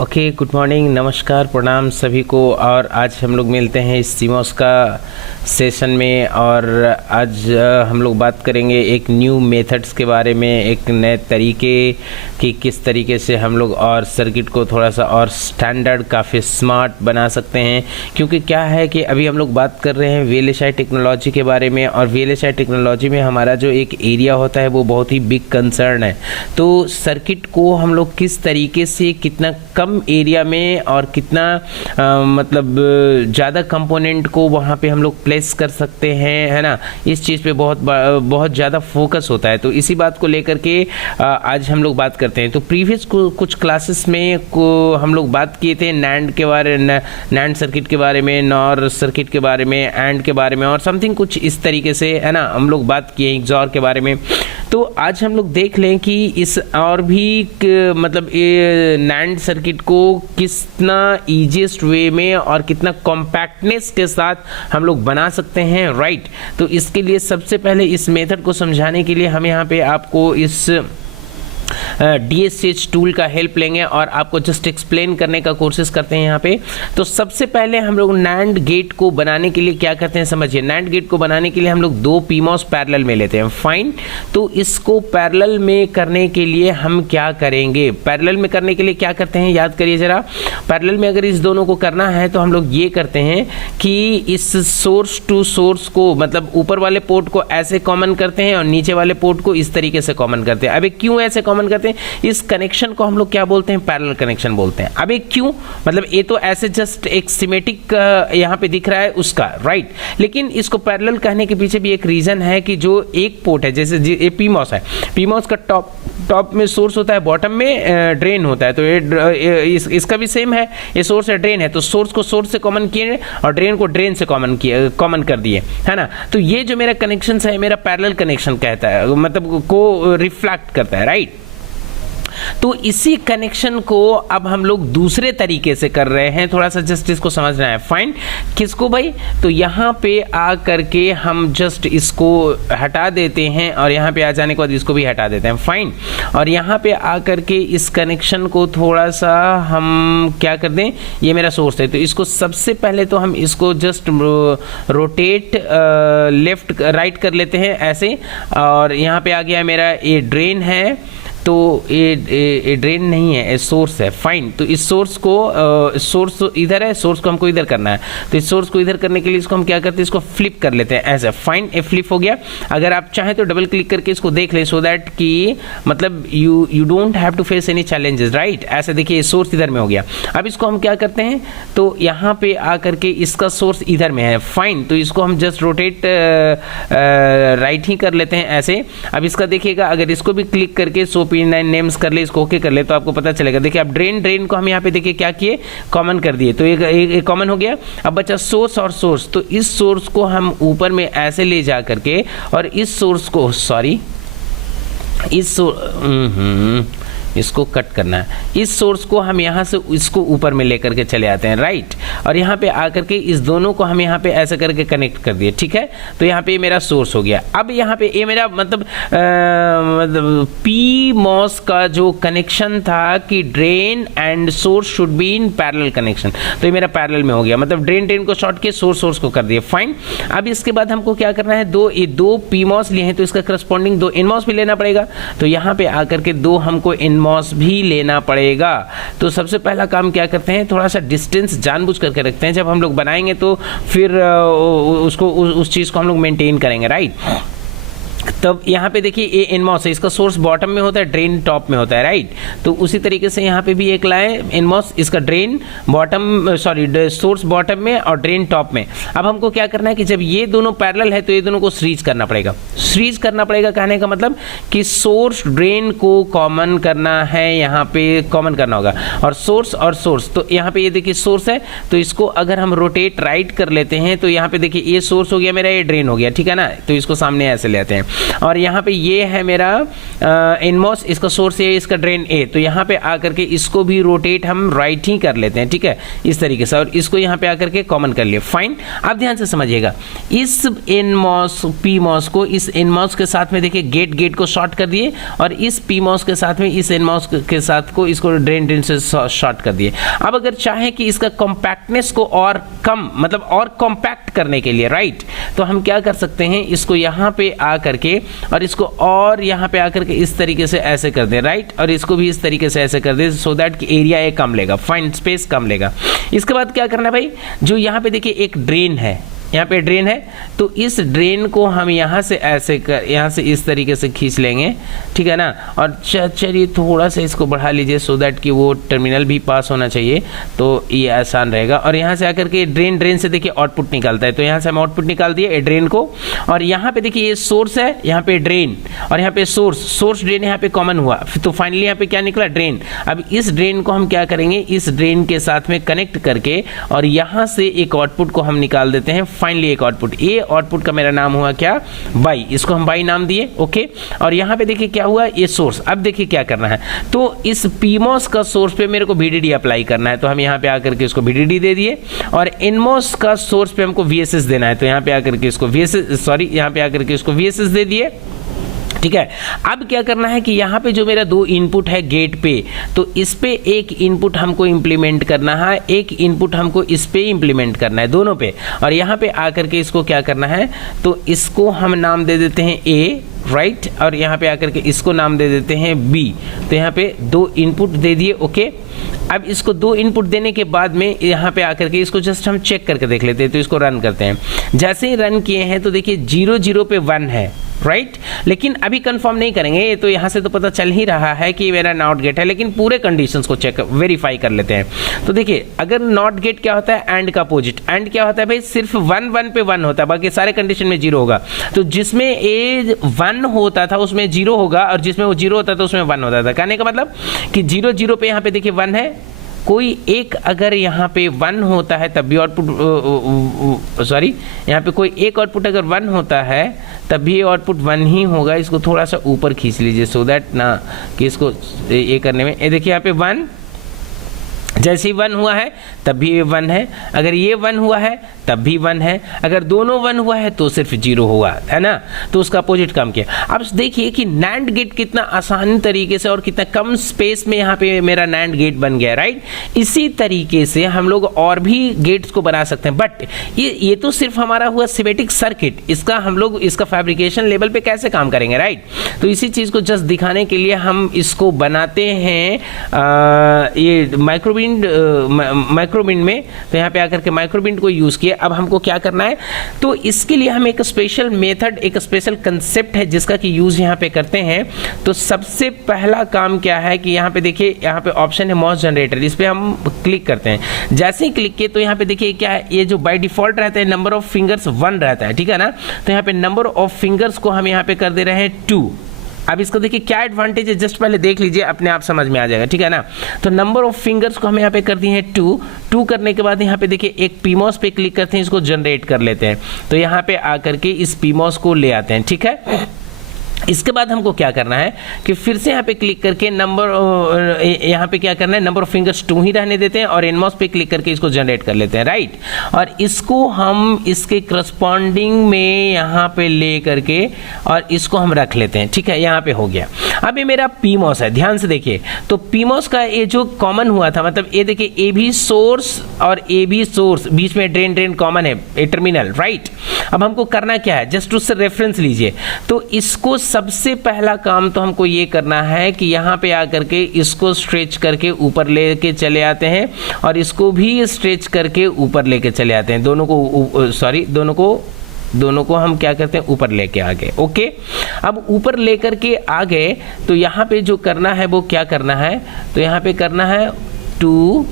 Okay, good morning, नमस्कार, प्रणाम सभी को। और आज हम लोग मिलते हैं इस सीमॉस का सेशन में। और आज हम लोग बात करेंगे एक न्यू मेथड्स के बारे में, एक नए तरीके कि किस तरीके से हम लोग और सर्किट को थोड़ा सा और स्टैंडर्ड, काफ़ी स्मार्ट बना सकते हैं। क्योंकि क्या है कि अभी हम लोग बात कर रहे हैं वीएलएसआई टेक्नोलॉजी के बारे में, और वीएलएसआई टेक्नोलॉजी में हमारा जो एक एरिया होता है वो बहुत ही बिग कंसर्न है। तो सर्किट को हम लोग किस तरीके से कितना कम एरिया में और कितना मतलब ज़्यादा कंपोनेंट को वहाँ पे हम लोग प्लेस कर सकते हैं, है ना। इस चीज़ पे बहुत ज़्यादा फोकस होता है। तो इसी बात को लेकर के आज हम लोग बात करते हैं। तो प्रीवियस कुछ क्लासेस में हम लोग बात किए थे नैंड के बारे में, नैंड सर्किट के बारे में, नॉर सर्किट के बारे में, एंड के बारे में, और समथिंग कुछ इस तरीके से, है ना, हम लोग बात किए एक्सॉर के बारे में। तो आज हम लोग देख लें कि इस और भी मतलब नैंड सर्किट को कितना ईजीएस्ट वे में और कितना कॉम्पैक्टनेस के साथ हम लोग बना सकते हैं, राइट। तो इसके लिए सबसे पहले इस मेथड को समझाने के लिए हम यहाँ पे आपको इस DSH टूल का हेल्प लेंगे और आपको जस्ट एक्सप्लेन करने का कोशिश करते हैं यहाँ पे। तो सबसे पहले हम लोग नैंड गेट को बनाने के लिए क्या करते हैं समझिए। नैंड गेट को बनाने के लिए हम लोग 2 PMOS पैरेलल में लेते हैं, फाइन। तो इसको पैरेलल में करने के लिए हम क्या करेंगे, पैरेलल में करने के लिए क्या करते हैं याद करिए जरा। पैरेलल में अगर इस दोनों को करना है तो हम लोग ये करते हैं कि इस सोर्स टू सोर्स को, मतलब ऊपर वाले पोर्ट को ऐसे कॉमन करते हैं और नीचे वाले पोर्ट को इस तरीके से कॉमन करते हैं। अबे क्यों ऐसे कॉमन करते हैं? इस कनेक्शन को हम लोग क्या बोलते हैं, पैरेलल कनेक्शन बोलते हैं। अबे क्यों, मतलब ये तो ऐसे जस्ट एक सिमेटिक यहाँ पे दिख रहा है उसका, राइट। लेकिन इसको पैरेलल कहने के पीछे भी एक रीजन है कि जो एक पोर्ट है, जैसे ये PMOS है, PMOS का टॉप में सोर्स होता है, बॉटम में ड्रेन होता है। तो इसका भी सेम है, ये सोर्स है, ड्रेन है। तो सोर्स को सोर्स से कॉमन किए और ड्रेन को ड्रेन से कॉमन कर दिए, है ना। तो ये जो मेरा कनेक्शन है, मेरा पैरेलल कनेक्शन कहता है, मतलब को रिफ्लेक्ट करता है, राइट। तो इसी कनेक्शन को अब हम लोग दूसरे तरीके से कर रहे हैं, थोड़ा सा जस्ट इसको समझना है, फाइन। किसको भाई? तो यहाँ पे आ करके हम जस्ट इसको हटा देते हैं और यहाँ पे आ जाने के बाद इसको भी हटा देते हैं, फाइन। और यहाँ पे आ करके इस कनेक्शन को थोड़ा सा हम क्या कर दें, ये मेरा सोर्स है, तो इसको सबसे पहले तो हम इसको जस्ट रोटेट लेफ्ट राइट कर लेते हैं ऐसे। और यहाँ पे आ गया मेरा ये ड्रेन है, तो ये ड्रेन नहीं है, ये सोर्स है, फाइन। तो इस सोर्स को सोर्स इधर है, सोर्स को हमको इधर करना है। तो इस सोर्स को इधर करने के लिए इसको हम क्या करते हैं, इसको फ्लिप कर लेते हैं ऐसे, फाइन। ये फ्लिप हो गया। अगर आप चाहें तो डबल क्लिक करके इसको देख लें, सो दैट कि मतलब you don't have to face any challenges, right. ऐसे देखिए सोर्स इधर में हो गया। अब इसको हम क्या करते हैं, तो यहाँ पे आ करके इसका सोर्स इधर में है, फाइन। तो इसको हम जस्ट रोटेट राइट ही कर लेते हैं ऐसे। अब इसका देखिएगा, अगर इसको भी क्लिक करके P9 नेम्स कर ले, इसको ओके कर ले, तो आपको पता चलेगा। देखिए अब ड्रेन को हम यहाँ पे देखिए क्या किए, कॉमन कर दिए। तो एक कॉमन हो गया। अब बचा सोर्स और सोर्स। तो इस सोर्स को हम ऊपर में ऐसे ले जा करके और इस सोर्स को, सॉरी, इसको कट करना है। इस सोर्स को हम यहाँ से इसको ऊपर में लेकर के चले आते हैं, राइट। और यहाँ पे आकर के इस दोनों को हम यहाँ पे ऐसे करके कनेक्ट कर दिए, ठीक है। तो यहाँ पे मेरा सोर्स हो गया। अब यहाँ पे ये मेरा मतलब PMOS का जो कनेक्शन था कि drain and source should be in parallel connection, तो ये मेरा पैरेलल में हो गया। मतलब ड्रेन को शॉर्ट के सोर्स को कर दिए, फाइन। अब इसके बाद हमको क्या करना है, दो PMOS लिए हैं, तो इसका करस्पॉन्डिंग 2 NMOS भी लेना पड़ेगा। तो यहाँ पे आकर के 2 हमको NMOS भी लेना पड़ेगा। तो सबसे पहला काम क्या करते हैं, थोड़ा सा डिस्टेंस जानबूझ करके रखते हैं। जब हम लोग बनाएंगे तो फिर उसको उस चीज़ को हम लोग मेंटेन करेंगे, राइट। तब यहाँ पे देखिए ये NMOS है, इसका सोर्स बॉटम में होता है, ड्रेन टॉप में होता है, राइट। तो उसी तरीके से यहाँ पे भी एक लाए NMOS, इसका drain bottom, sorry, source bottom में और ड्रेन टॉप में। अब हमको क्या करना है कि जब ये दोनों पैरेलल है तो ये दोनों को सीरीज करना पड़ेगा। सीरीज करना पड़ेगा कहने का मतलब कि सोर्स ड्रेन को कॉमन करना है, यहाँ पे कॉमन करना होगा, और सोर्स। तो यहाँ पे ये देखिए सोर्स है, तो इसको अगर हम रोटेट राइट कर लेते हैं तो यहाँ पे देखिए ये सोर्स हो गया मेरा, ये ड्रेन हो गया, ठीक है ना। तो इसको सामने ऐसे ले आते हैं। और यहाँ पे ये है मेरा इनमोस्ट, इसका सोर्स ए, इसका ड्रेन ए, तो यहाँ पे आकर के इसको भी रोटेट हम राइट ही कर लेते हैं, ठीक है, इस तरीके से, और इसको यहाँ पे आकर के कॉमन कर लिए। फाइन, अब ध्यान से समझिएगा, इस इनमॉस पीमॉस को इस इनमॉस के साथ में देखिए गेट को शॉर्ट कर दिए, और इस पीमॉस के साथ में इस इनमॉस के साथ को इसको ड्रेन से शॉर्ट कर दिए। अब अगर चाहे कि इसका कॉम्पैक्टनेस को और कम, मतलब और कॉम्पैक्ट करने के लिए, राइट, तो हम क्या कर सकते हैं, इसको यहाँ पे आ करके और इसको और यहाँ पे आकर के इस तरीके से ऐसे कर दे, राइट, और इसको भी इस तरीके से ऐसे कर दे, सो दैट कि एरिया ये कम लेगा, फाइन, स्पेस कम लेगा। इसके बाद क्या करना है भाई, जो यहाँ पे देखिए एक ड्रेन है, यहाँ पे ड्रेन है, तो इस ड्रेन को हम यहाँ से ऐसे कर, यहाँ से इस तरीके से खींच लेंगे, ठीक है ना, और चलिए थोड़ा सा इसको बढ़ा लीजिए सो दैट कि वो टर्मिनल भी पास होना चाहिए, तो ये आसान रहेगा। और यहाँ से आकर के ड्रेन से देखिए आउटपुट निकालता है, तो यहाँ से हम आउटपुट निकाल दिए ड्रेन को, और यहाँ पे देखिए ये सोर्स है, यहाँ पे ड्रेन, और यहाँ पे सोर्स ड्रेन यहाँ पे कॉमन हुआ, तो फाइनली यहाँ पे क्या निकला, ड्रेन। अब इस ड्रेन को हम क्या करेंगे, इस ड्रेन के साथ में कनेक्ट करके और यहाँ से एक आउटपुट को हम निकाल देते हैं, फाइनली एक आउटपुट, ये आउटपुट का मेरा नाम हुआ क्या, बाई, इसको हम बाई नाम दिए, ओके। और यहाँ पे देखिए क्या हुआ, ये सोर्स। अब देखिए क्या करना है, तो इस पीमॉस का सोर्स पे मेरे को VDD अप्लाई करना है, तो हम यहाँ पे आकर के इसको VDD दे दिए, और इनमॉस का सोर्स पे हमको VSS देना है, तो यहाँ पे आकर के इसको यहाँ पे आकर के इसको VSS दे दिए, ठीक है। अब क्या करना है कि यहाँ पे जो मेरा 2 इनपुट है गेट पे, तो इस पे एक इनपुट हमको इंप्लीमेंट करना है, एक इनपुट हमको इस पे इंप्लीमेंट करना है, दोनों पे, और यहाँ पे आकर के इसको क्या करना है, तो इसको हम नाम दे देते हैं A, राइट, और यहाँ पे आकर के इसको नाम दे देते हैं B। तो यहाँ पे 2 इनपुट दे दिए, ओके। अब इसको 2 इनपुट देने के बाद में यहाँ पे आकर के इसको जस्ट हम चेक करके देख लेते हैं, तो इसको रन करते हैं। जैसे ही रन किए हैं तो देखिए 0 0 पे 1 है, राइट, लेकिन अभी कंफर्म नहीं करेंगे, ये तो यहाँ से तो पता चल ही रहा है कि मेरा नॉट गेट है, लेकिन पूरे कंडीशंस को चेक वेरीफाई कर लेते हैं। तो देखिए अगर नॉट गेट क्या होता है, एंड का अपोजिट, एंड क्या होता है भाई, सिर्फ 1 1 पे 1 होता है, बाकी सारे कंडीशन में 0 होगा। तो जिसमें ए 1 होता था उसमें 0 होगा, और जिसमें वो 0 होता था उसमें 1 होता था। कहने का मतलब कि 0 0 पे यहाँ पे देखिए 1 है, कोई एक अगर यहाँ पे 1 होता है तब भी आउटपुट, सॉरी, यहाँ पे कोई एक आउटपुट अगर 1 होता है तब भी आउटपुट 1 ही होगा। इसको थोड़ा सा ऊपर खींच लीजिए सो दैट ना कि इसको ये करने में, ये देखिए यहाँ पे 1, जैसे ही 1 हुआ है तब भी ये 1 है, अगर ये 1 हुआ है तब भी 1 है, अगर दोनों 1 हुआ है तो सिर्फ 0 हुआ है ना, तो उसका अपोजिट काम किया। अब देखिए कि नैंड गेट कितना आसान तरीके से और कितना कम स्पेस में यहाँ पे मेरा नैंड गेट बन गया, राइट। इसी तरीके से हम लोग और भी गेट्स को बना सकते हैं, बट ये तो सिर्फ हमारा हुआ सिमेट्रिक सर्किट, इसका हम लोग इसका फैब्रिकेशन लेवल पे कैसे काम करेंगे, राइट। तो इसी चीज़ को जस्ट दिखाने के लिए हम इसको बनाते हैं ये माइक्रोबिंड में। तो यहाँ पे आकर के माइक्रोबिंड को यूज़ किया। अब हमको क्या करना है, तो इसके लिए हम एक स्पेशल मेथड, एक स्पेशल कंसेप्ट है जिसका कि यूज़ यहाँ पे करते हैं। तो सबसे पहला काम क्या है कि यहाँ पे देखिए, यहाँ पे ऑप्शन है मॉस जनरेटर, इस पर हम क्लिक करते हैं। जैसे ही क्लिक किए तो यहाँ पे देखिए क्या है, ये जो बाय डिफॉल्ट रहता है नंबर ऑफ फिंगर्स 1 रहता है, ठीक है ना। तो यहाँ पे नंबर ऑफ फिंगर्स को हम यहाँ पे कर दे रहे हैं 2। अब इसको देखिए क्या एडवांटेज है, जस्ट पहले देख लीजिए, अपने आप समझ में आ जाएगा, ठीक है ना। तो नंबर ऑफ फिंगर्स को हम यहाँ पे कर दिए हैं 2 करने के बाद यहाँ पे देखिए एक पीमॉस पे क्लिक करते हैं, इसको जनरेट कर लेते हैं। तो यहाँ पे आकर के इस पीमॉस को ले आते हैं, ठीक है। इसके बाद हमको क्या करना है कि फिर से यहाँ पे क्लिक करके नंबर, यहाँ पे क्या करना है, नंबर ऑफ फिंगर्स 2 ही रहने देते हैं और एनमॉस पे क्लिक करके इसको जनरेट कर लेते हैं, राइट। और इसको हम इसके करस्पॉन्डिंग में यहाँ पे ले करके और इसको हम रख लेते हैं, ठीक है। यहाँ पे हो गया। अब ये मेरा पीमॉस है, ध्यान से देखिए। तो पीमॉस का ये जो कॉमन हुआ था, मतलब ये देखिए ए भी सोर्स और ए भी सोर्स, बीच में ड्रेन कॉमन है, ए टर्मिनल, राइट। अब हमको करना क्या है, जस्ट उससे रेफरेंस लीजिए। तो इसको सबसे पहला काम तो हमको ये करना है कि यहाँ पे आकर के इसको स्ट्रेच करके ऊपर लेके चले आते हैं और इसको भी स्ट्रेच करके ऊपर लेके चले आते हैं। दोनों को हम क्या करते हैं, ऊपर लेके आ गए, ओके। अब ऊपर लेकर के आ गए तो यहाँ पे जो करना है वो क्या करना है, तो यहाँ पे करना है 2,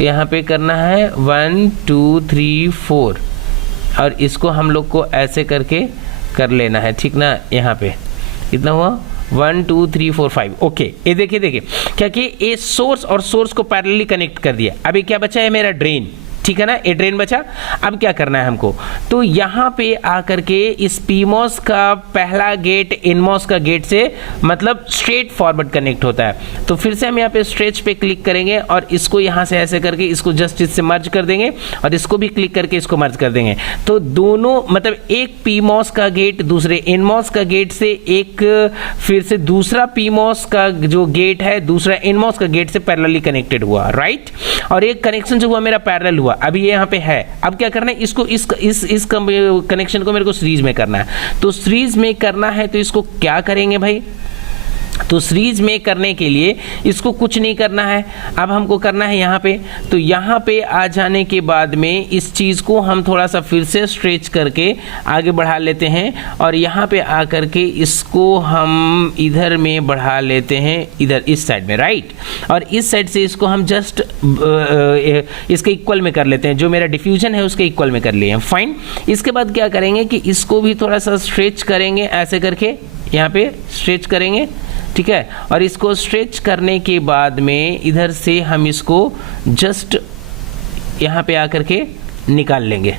यहाँ पे करना है 1 2 3 4 और इसको हम लोग को ऐसे करके कर लेना है, ठीक ना। यहाँ पे कितना हुआ, 1 2 3 4 5, ओके। ये देखिए क्या कि ये सोर्स और सोर्स को पैरेलली कनेक्ट कर दिया। अभी क्या बचा है, मेरा ड्रेन, ठीक है ना, ये ड्रेन बचा। अब क्या करना है हमको, तो यहाँ पे आकर के इस पीमॉस का पहला गेट इनमॉस का गेट से मतलब स्ट्रेट फॉरवर्ड कनेक्ट होता है। तो फिर से हम यहाँ पे स्ट्रेच पे क्लिक करेंगे और इसको यहाँ से ऐसे करके इसको जस्ट इससे मर्ज कर देंगे और इसको भी क्लिक करके इसको मर्ज कर देंगे। तो दोनों मतलब एक पीमॉस का गेट दूसरे इनमॉस का गेट से, एक फिर से दूसरा पीमॉस का जो गेट है दूसरा इनमॉस का गेट से पैरेलली कनेक्टेड हुआ, राइट। और एक कनेक्शन जो हुआ मेरा पैरेलल हुआ, अभी ये यहाँ पे है। अब क्या करना है, इसको इस कनेक्शन को मेरे को सीरीज में करना है। तो सीरीज में करना है तो इसको क्या करेंगे भाई, तो सीरीज में करने के लिए इसको कुछ नहीं करना है, अब हमको करना है यहाँ पे। तो यहाँ पे आ जाने के बाद में इस चीज़ को हम थोड़ा सा फिर से स्ट्रेच करके आगे बढ़ा लेते हैं और यहाँ पे आकर के इसको हम इधर में बढ़ा लेते हैं, इधर इस साइड में, राइट। और इस साइड से इसको हम जस्ट इसके इक्वल में कर लेते हैं, जो मेरा डिफ्यूजन है उसके इक्वल में कर लिए हैं, फाइन। इसके बाद क्या करेंगे कि इसको भी थोड़ा सा स्ट्रेच करेंगे, ऐसे करके यहाँ पे स्ट्रेच करेंगे, ठीक है। और इसको स्ट्रेच करने के बाद में इधर से हम इसको जस्ट यहाँ पे आकर के निकाल लेंगे,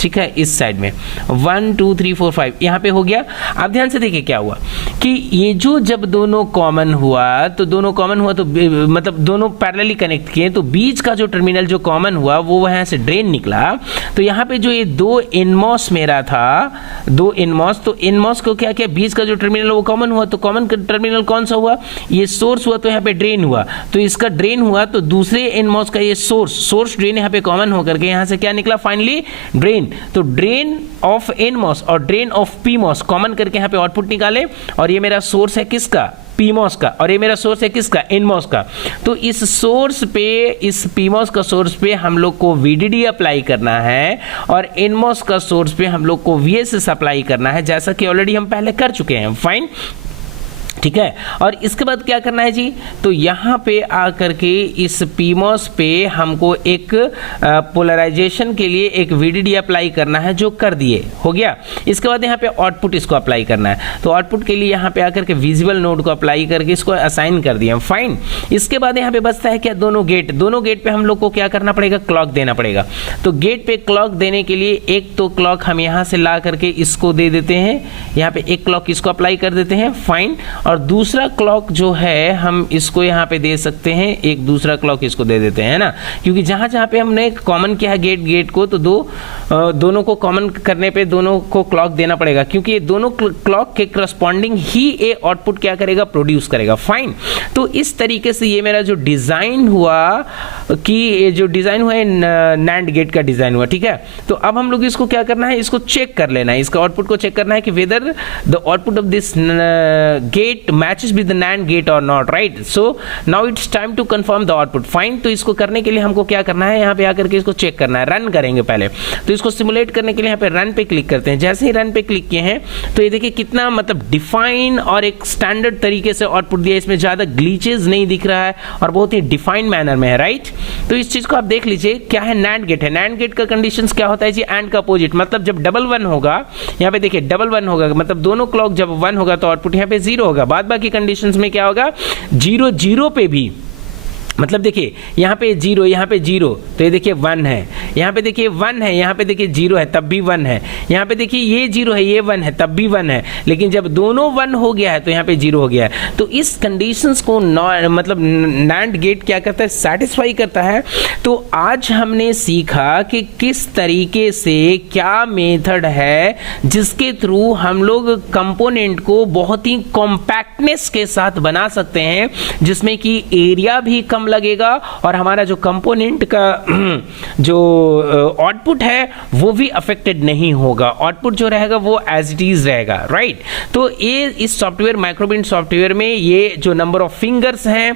ठीक है, इस साइड में 1 2 3 4 5 यहाँ पे हो गया। अब ध्यान से देखिए क्या हुआ कि ये जो जब दोनों कॉमन हुआ तो मतलब दोनों पैरेलली कनेक्ट किए तो बीच का जो टर्मिनल जो कॉमन हुआ वो वहाँ से ड्रेन निकला। तो यहाँ पे जो ये दो इनमॉस मेरा था, दो इनमॉस, तो इनमॉस को क्या किया, बीच का जो टर्मिनल वो कॉमन हुआ, तो कॉमन टर्मिनल कौन सा हुआ, ये सोर्स हुआ, तो यहाँ पे ड्रेन हुआ। तो इसका ड्रेन हुआ तो दूसरे इनमॉस का ये सोर्स ड्रेन यहाँ पे कॉमन होकर के यहाँ से क्या निकला, फाइनली ड्रेन। तो ड्रेन ऑफ इनमॉस और ड्रेन ऑफ पीमॉस कॉमन करके यहाँ पे आउटपुट निकाले। और ये मेरा सोर्स है किसका, पीमॉस का, और ये मेरा सोर्स है किसका, इनमॉस का। तो इस सोर्स पे, इस पीमॉस का सोर्स पे हम लोग को VDD अप्लाई करना है और इनमॉस का सोर्स पे हम लोग को VSS अप्लाई करना है, जैसा कि ऑलरेडी हम पहले कर चुके हैं, फाइन, ठीक है। और इसके बाद क्या करना है जी, तो यहाँ पे आकर के इस पीमॉस पे हमको एक पोलराइजेशन के लिए एक VDD अप्लाई करना है, जो कर दिए, हो गया। इसके बाद यहाँ पे आउटपुट इसको अप्लाई करना है, तो आउटपुट के लिए यहाँ पे आकर के विजुअल नोड को अप्लाई करके इसको असाइन कर दिया, फाइन। इसके बाद यहाँ पे बचता है क्या, दोनों गेट पे हम लोग को क्या करना पड़ेगा, क्लॉक देना पड़ेगा। तो गेट पे क्लॉक देने के लिए एक तो क्लॉक हम यहाँ से ला करके इसको दे देते हैं, यहाँ पे एक क्लॉक इसको अप्लाई कर देते हैं, फाइन। और दूसरा क्लॉक जो है हम इसको यहाँ पे दे सकते हैं, एक दूसरा क्लॉक इसको दे देते हैं ना, क्योंकि जहाँ जहाँ पे हमने कॉमन किया है गेट को, तो दोनों को कॉमन करने पे दोनों को क्लॉक देना पड़ेगा, क्योंकि ये दोनों क्लॉक के करस्पॉन्डिंग ही ये आउटपुट क्या करेगा, प्रोड्यूस करेगा, फाइन। तो इस तरीके से ये मेरा जो डिजाइन हुआ कि ये जो डिजाइन हुआ है नैंड गेट का डिजाइन हुआ, ठीक है। तो अब हम लोग इसको क्या करना है, इसको चेक कर लेना है, इसका आउटपुट को चेक करना है कि whether the output of this gate matches with the NAND gate or not, right? So now it's time to confirm the output, fine। तो इसको करने के लिए हमको क्या करना है, यहाँ पे आकर के इसको चेक करना है, रन करेंगे पहले। तो इसको सिमुलेट करने के लिए यहाँ पे रन पे क्लिक करते हैं। जैसे ही रन पे क्लिक किए हैं तो ये देखिए कितना मतलब डिफाइन और एक स्टैंडर्ड तरीके से आउटपुट दिया, इसमें ज्यादा ग्लिचेस नहीं दिख रहा है और बहुत ही डिफाइन मैनर में है, राइट। तो इस चीज को आप देख लीजिए, क्या है, NAND गेट है। NAND गेट का कंडीशन क्या होता है जी, एंड का अपोजिट, मतलब जब डबल वन होगा, यहाँ पे देखिए डबल वन होगा, मतलब दोनों क्लॉक जब वन होगा तो आउटपुट यहाँ पे 0 होगा, बाद बाकी कंडीशंस में क्या होगा, 0 0 पे भी, मतलब देखिए यहाँ पे 0, यहाँ पे 0, तो ये देखिए 1 है, यहाँ पे देखिए 1 है, यहाँ पे देखिए 0 है तब भी 1 है, यहाँ पे देखिए ये 0 है, ये 1 है तब भी 1 है, लेकिन जब दोनों 1 हो गया है तो यहाँ पे 0 हो गया है। तो इस कंडीशंस को मतलब NAND गेट क्या करता है, सेटिस्फाई करता है। तो आज हमने सीखा कि किस तरीके से, क्या मेथड है जिसके थ्रू हम लोग कंपोनेंट को बहुत ही कॉम्पैक्टनेस के साथ बना सकते हैं, जिसमें कि एरिया भी कम लगेगा और हमारा जो कंपोनेंट का जो आउटपुट है वो भी अफेक्टेड नहीं होगा, आउटपुट जो रहेगा वो एज इट इज रहेगा, राइट। तो ये इस सॉफ्टवेयर माइक्रोबिट सॉफ्टवेयर में ये जो नंबर ऑफ फिंगर्स हैं,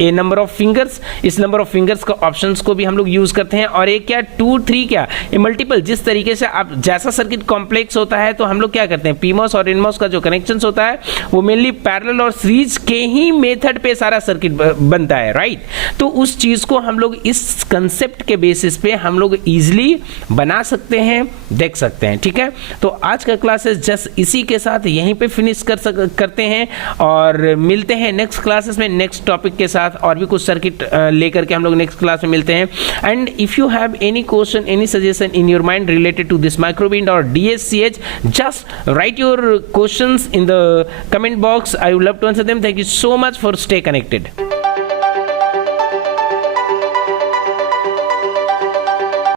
ये नंबर ऑफ फिंगर्स, इस नंबर ऑफ फिंगर्स का ऑप्शंस को भी हम लोग यूज करते हैं। और एक क्या 2 3 क्या ये मल्टीपल, जिस तरीके से आप जैसा सर्किट कॉम्प्लेक्स होता है तो हम लोग क्या करते हैं, पीमॉस और इनमॉस का जो कनेक्शंस होता है वो मेनली पैरेलल और सीरीज के ही मेथड पे सारा सर्किट बनता है। है, राइट। तो उस चीज को हम लोग इस कंसेप्ट के बेसिस पे हम लोग इजीली बना सकते हैं, देख सकते हैं, ठीक है। तो आज का क्लासेस जस्ट इसी के साथ यहीं पे फिनिश करते हैं और मिलते हैं नेक्स्ट क्लासेस में नेक्स्ट टॉपिक के साथ, और भी कुछ सर्किट लेकर के हम लोग नेक्स्ट क्लास में मिलते हैं। And if you have any question, any suggestion in your mind related to this microbead or DSCH, just write your questions in the comment box. I would love to answer them. Thank you so much for stay connected.